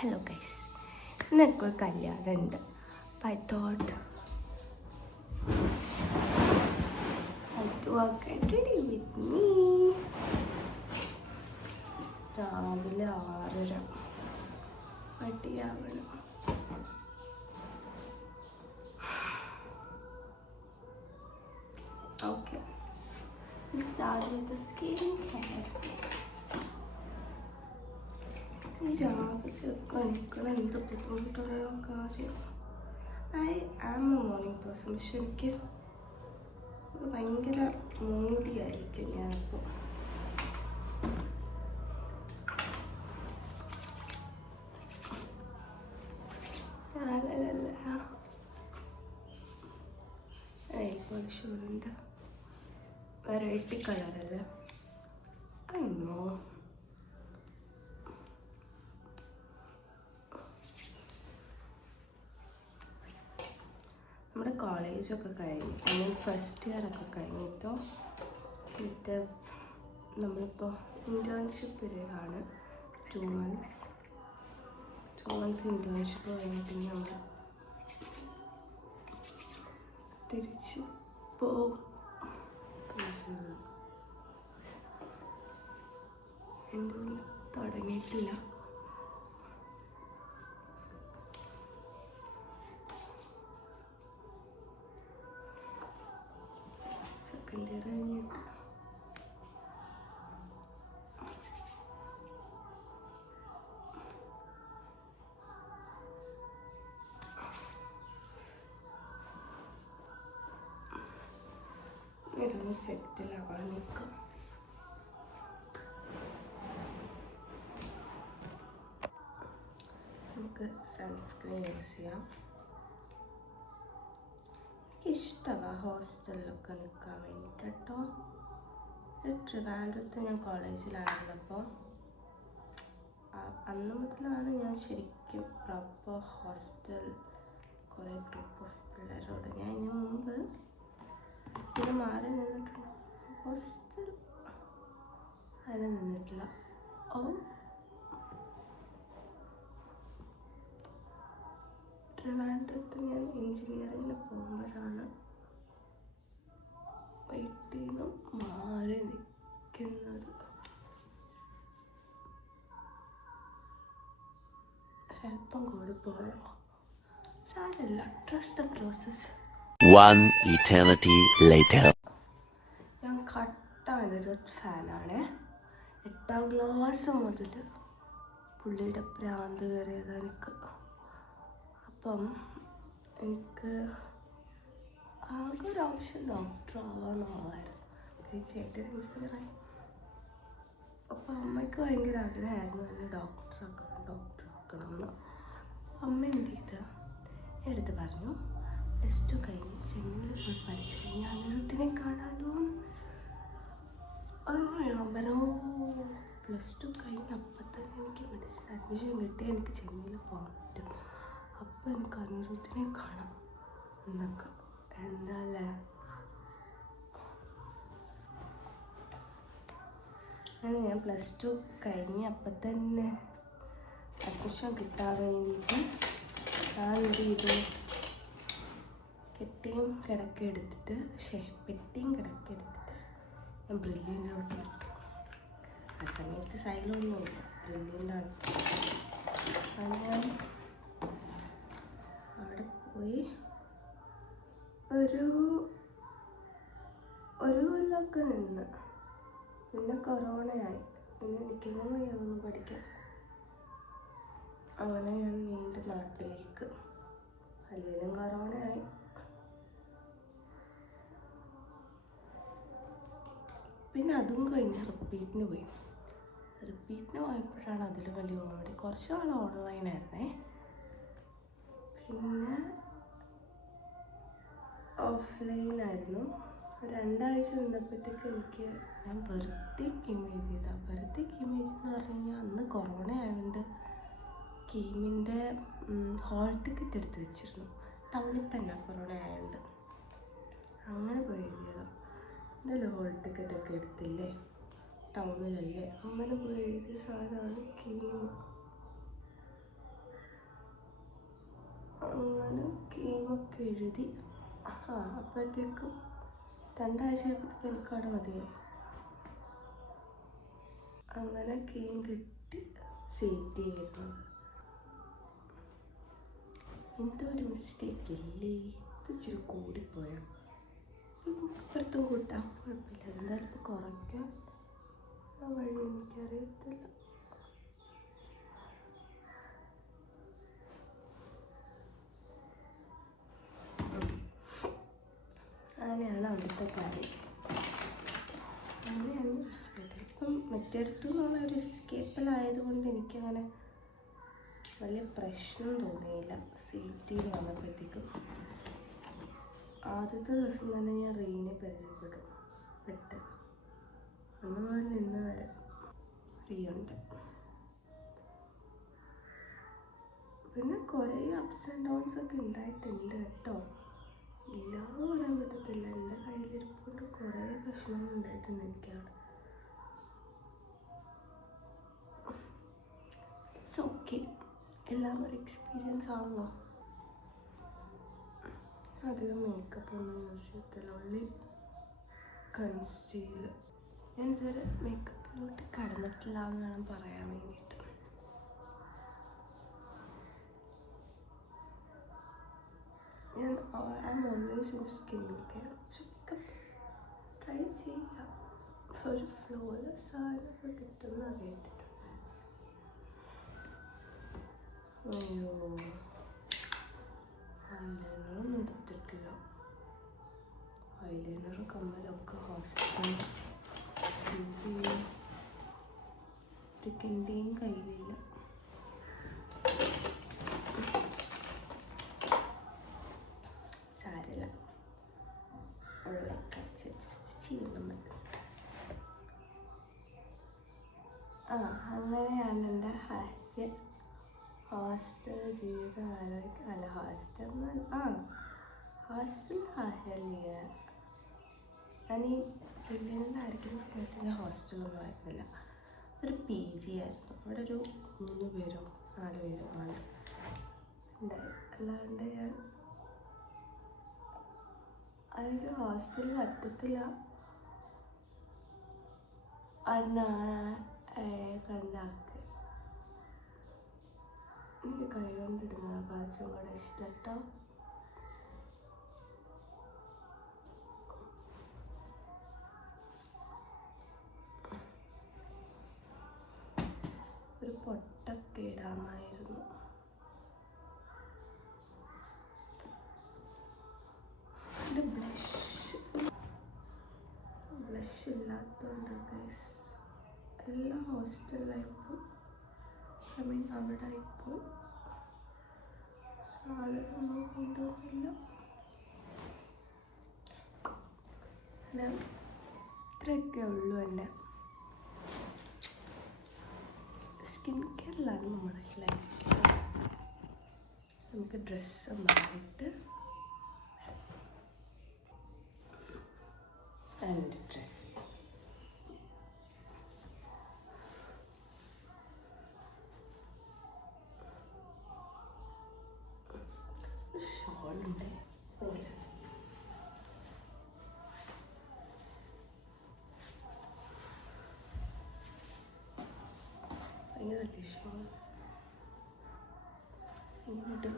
Hello guys, ഇന്നൊരു കല്യാണമുണ്ട്. അപ്പം I thought get ready with me. രാവിലെ 6:30 മടിയാവണം. Okay, we'll start with the skincare. രാവിലെയൊക്കെ എനിക്കത് എന്ത് ബുദ്ധിമുട്ടുള്ള കാര്യം. I am a morning person, പക്ഷെ എനിക്ക് ഭയങ്കര മൂടിയായിരിക്കും ഞാനിപ്പോൾ. ഇപ്പോൾ ഷൂറിൻ്റെ വെറൈറ്റി കളറല്ലേ അയ്യോ. നമ്മുടെ കോളേജൊക്കെ കഴിഞ്ഞു, അല്ലെങ്കിൽ ഫസ്റ്റ് ഇയർ ഒക്കെ കഴിഞ്ഞിട്ടോ. ഇത് നമ്മളിപ്പോൾ ഇൻറ്റേൺഷിപ്പ് പീരീഡാണ്. 2 months ഇൻറ്റേൺഷിപ്പ് കഴിഞ്ഞിട്ട് നമ്മൾ തിരിച്ചു പോകും. എൻ്റെ തുടങ്ങിയിട്ടില്ല. സെക്കൻഡ് ഇയർ കഴിഞ്ഞിട്ട് ഇതൊന്ന് സെറ്റിലാവാൻ നിൽക്കും. നമുക്ക് സൺസ്ക്രീൻ യൂസ് ചെയ്യാം. എനിക്കിഷ്ടമാണ് ഹോസ്റ്റലിലൊക്കെ നിൽക്കാൻ വേണ്ടിയിട്ട് കേട്ടോ. ട്രിവാൻഡ്രത്ത് ഞാൻ കോളേജിലായിരുന്നപ്പോൾ അന്ന് മുതലാണ് ഞാൻ ശരിക്കും പ്രോപ്പർ ഹോസ്റ്റൽ കുറേ ഗ്രൂപ്പ് ഓഫ് പിള്ളേരോട്. ഞാൻ ഇതിന് മുമ്പ് ഇത് മാറി നിന്നിട്ടുണ്ട്, ഹോസ്റ്റൽ അതിൽ നിന്നിട്ടില്ല. ട്രിവാൻഡ്രത്ത് ഞാൻ എൻജിനീയറിങ്ങിന് പോകുമ്പോഴാണ് വീട്ടിൽ നിന്ന് മാറി നിൽക്കുന്നത്. ഹെൽപ്പം കൂടി പോയോ സാരമില്ല, trust the process. One eternity later. ഞാൻ കട്ടൊരു ഫാനാണ്. 8ാം ക്ലാസ് മുതൽ പുള്ളിയുടെ ഭ്രാന്ത് കയറിയത് എനിക്ക്. അപ്പം എനിക്ക് ആകെ ഒരു ആവശ്യം ഡോക്ടർ ആവാന്നുള്ളതായിരുന്നു. ചേട്ടൻ എഞ്ചിനീയറായി. അപ്പം അമ്മയ്ക്ക് ഭയങ്കര ആഗ്രഹമായിരുന്നു എന്നെ ഡോക്ടറാക്കണമെന്ന്. അമ്മ എന്ത് ചെയ്ത് എടുത്ത് പറഞ്ഞു, +2 കഴിഞ്ഞ് ചെന്നൈയിൽ പോയി പഠിച്ചു കഴിഞ്ഞാൽ അനിരുദ്ധിനെ കാണാമല്ലോ. +2 കഴിഞ്ഞ് അപ്പം തന്നെ എനിക്ക് മെഡിസിൻ അഡ്മിഷൻ കിട്ടി, എനിക്ക് ചെന്നൈയിൽ പോകാൻ പറ്റും. അപ്പം എനിക്ക് അനിരുദ്ധിനെ കാണാം എന്നൊക്കെ. എന്താല്ലേ ഞാൻ +2 കഴിഞ്ഞ് അപ്പം തന്നെ അഡ്മിഷൻ കിട്ടാൻ വേണ്ടിയിട്ട് ഞാനൊരു ഇത് പെട്ടിയും കിടക്കെടുത്തിട്ട് ഞാൻ ബ്രില്യൻ്റിലോട്ട് വിട്ടു. ആ സമയത്ത് സൈലൊന്നുമില്ല, ബ്രില്യൻ്റാണ്. ഞാൻ അവിടെ പോയി ഒരു കൊല്ലമൊക്കെ നിന്ന്. പിന്നെ കൊറോണയായി, പിന്നെ എനിക്കൊന്നും വയ്യാതൊന്നും പഠിക്കാൻ. അങ്ങനെ ഞാൻ വീണ്ടും നാട്ടിലേക്ക്. അല്ലെങ്കിലും കൊറോണയായി. പിന്നെ അതും കഴിഞ്ഞ് റിപ്പീറ്റിന് പോയപ്പോഴാണ് അതിൽ വലിയ കോമഡി. കുറച്ച് നാൾ ഓൺലൈനായിരുന്നേ, പിന്നെ ഓഫ്ലൈനായിരുന്നു. 2 ആഴ്ച നിന്നപ്പോഴത്തേക്ക് ഞാൻ വെറുതെ ഇമേജ് എന്ന് പറഞ്ഞു കഴിഞ്ഞാൽ അന്ന് കൊറോണ ആയതുകൊണ്ട് കീമിൻ്റെ ഹോൾ ടിക്കറ്റ് എടുത്ത് വെച്ചിരുന്നു. ടൗണിൽ തന്നെ കൊറോണ ആയതുകൊണ്ട് അങ്ങനെ പോയി എഴുതിയതാണ്. എന്തായാലും ഹോൾ ടിക്കറ്റൊക്കെ എടുത്തില്ലേ, ടൗണിലല്ലേ, അങ്ങനെ പോയി എഴുതിയ സാധനമാണ് കീം. എഴുതി. അപ്പോഴത്തേക്കും 2 ആഴ്ചയായപ്പോഴത്തേക്കും എനിക്കവിടെ മതിയായി. അങ്ങനെ കീം കിട്ടി CT വരുന്നത്. എന്തോ ഒരു മിസ്റ്റേക്ക് ഇല്ലേ, ഇത് ഇച്ചിരി കൂടിപ്പോയാൽ ഇപ്പുറത്തും കൂട്ടാം, കുഴപ്പമില്ല. എന്തായാലും ഇപ്പോൾ കുറയ്ക്കാൻ വഴി എനിക്കറിയത്തില്ല. അങ്ങനെയാണ് അവിടുത്തെ കാര്യം. അങ്ങനെയാണ് ഇപ്പം മറ്റേടത്തു നിന്നുള്ള ഒരു എസ്കേപ്പിലായതുകൊണ്ട് എനിക്കങ്ങനെ വലിയ പ്രശ്നം തോന്നിയില്ല. CT വന്നപ്പോഴത്തേക്കും ആദ്യത്തെ ദിവസം തന്നെ ഞാൻ റീനെ പരിചയപ്പെട്ടു. അന്ന് മുതൽ ഇന്ന് വരെ റീയുണ്ട്. പിന്നെ കുറേ അപ്സ് ആൻഡ് ഡൗൺസ് ഒക്കെ ഉണ്ടായിട്ടുണ്ട് കേട്ടോ, ഇല്ലാന്ന് പറയാൻ പറ്റത്തില്ല. എൻ്റെ കയ്യിലിരിപ്പുകൊണ്ട് കുറേ പ്രശ്നങ്ങൾ ഉണ്ടായിട്ടുണ്ട് എനിക്കവിടെ. ഇറ്റ്സ് ഓക്കെ, എല്ലാം ഒരു എക്സ്പീരിയൻസ് ആണല്ലോ. അധികം മേക്കപ്പ് ഒന്നും യൂസ് ചെയ്യത്തില്ല, ഉള്ളി കൺസീലർ. ഞാൻ ഇതുവരെ മേക്കപ്പിലോട്ട് കടന്നിട്ടില്ല എന്ന് വേണം പറയാൻ വേണ്ടിയിട്ട്. ഞാൻ ഓൾവേസ് ഇൻ സ്കിൻ കെയർ. പക്ഷെ മേക്കപ്പ് ട്രൈ ചെയ്യാം, ഒരു ഫ്ലോലെസ് സാധനമൊക്കെ കിട്ടുമെന്ന് കേട്ടിട്ടുണ്ട്. അയ്യോ, ഐലൈനറൊന്നും എടുത്തിട്ടില്ല. ഐലൈനറും കമ്മലൊക്കെ ഹോസ്റ്റൽ ടിക്കൻ്റെയും കയ്യിലില്ല. സാരില്ല, ഉള്ളൊക്കെ അഡ്ജസ്റ്റ് ചെയ്യും നമ്മൾ. അങ്ങനെയാണ് എൻ്റെ ഹോസ്റ്റൽ ജീവിതകാലം. അല്ല, ഹോസ്റ്റൽ ഹാഹലിയ. ഞാൻ ഈ പ്രില്ലിയനിലായിരിക്കുന്ന സമയത്ത് ഹോസ്റ്റലൊന്നും ആയിരുന്നില്ല, അതൊരു PG ആയിരുന്നു. അവിടെ ഒരു 3 പേരോ 4 പേരോ ആണ് ഉണ്ടായി. അല്ലാണ്ട് ഞാൻ അതിൻ്റെ ഹോസ്റ്റലിൽ പറ്റത്തില്ല കണ്ടാക്കി. എനിക്ക് കൈ കൊണ്ടിടുന്ന കാഴ്ച കൂടെ ഇഷ്ടട്ടോ. ഒരു പൊട്ടൊക്കെ ഇടാമായിരുന്നു. എൻ്റെ ബ്ലഷ് ഇല്ലാത്തതുകൊണ്ട് ഗൈസ് എല്ലാം ഹോസ്റ്റലിലായിപ്പോൾ, അവിടെ ഇപ്പോൾ സാധനമൊന്നും കൊണ്ടുപോകില്ല. ഇത്രയൊക്കെ ഉള്ളൂ എൻ്റെ സ്കിൻ കെയറിലാണ് നമ്മുടെ ലൈഫ്. നമുക്ക് ഡ്രസ്സ് മാറിയിട്ട് ആൻഡ് ഡ്രസ്സ് ഷോളുണ്ട്. ഭയങ്കര ഷോൾ ഇങ്ങോട്ട്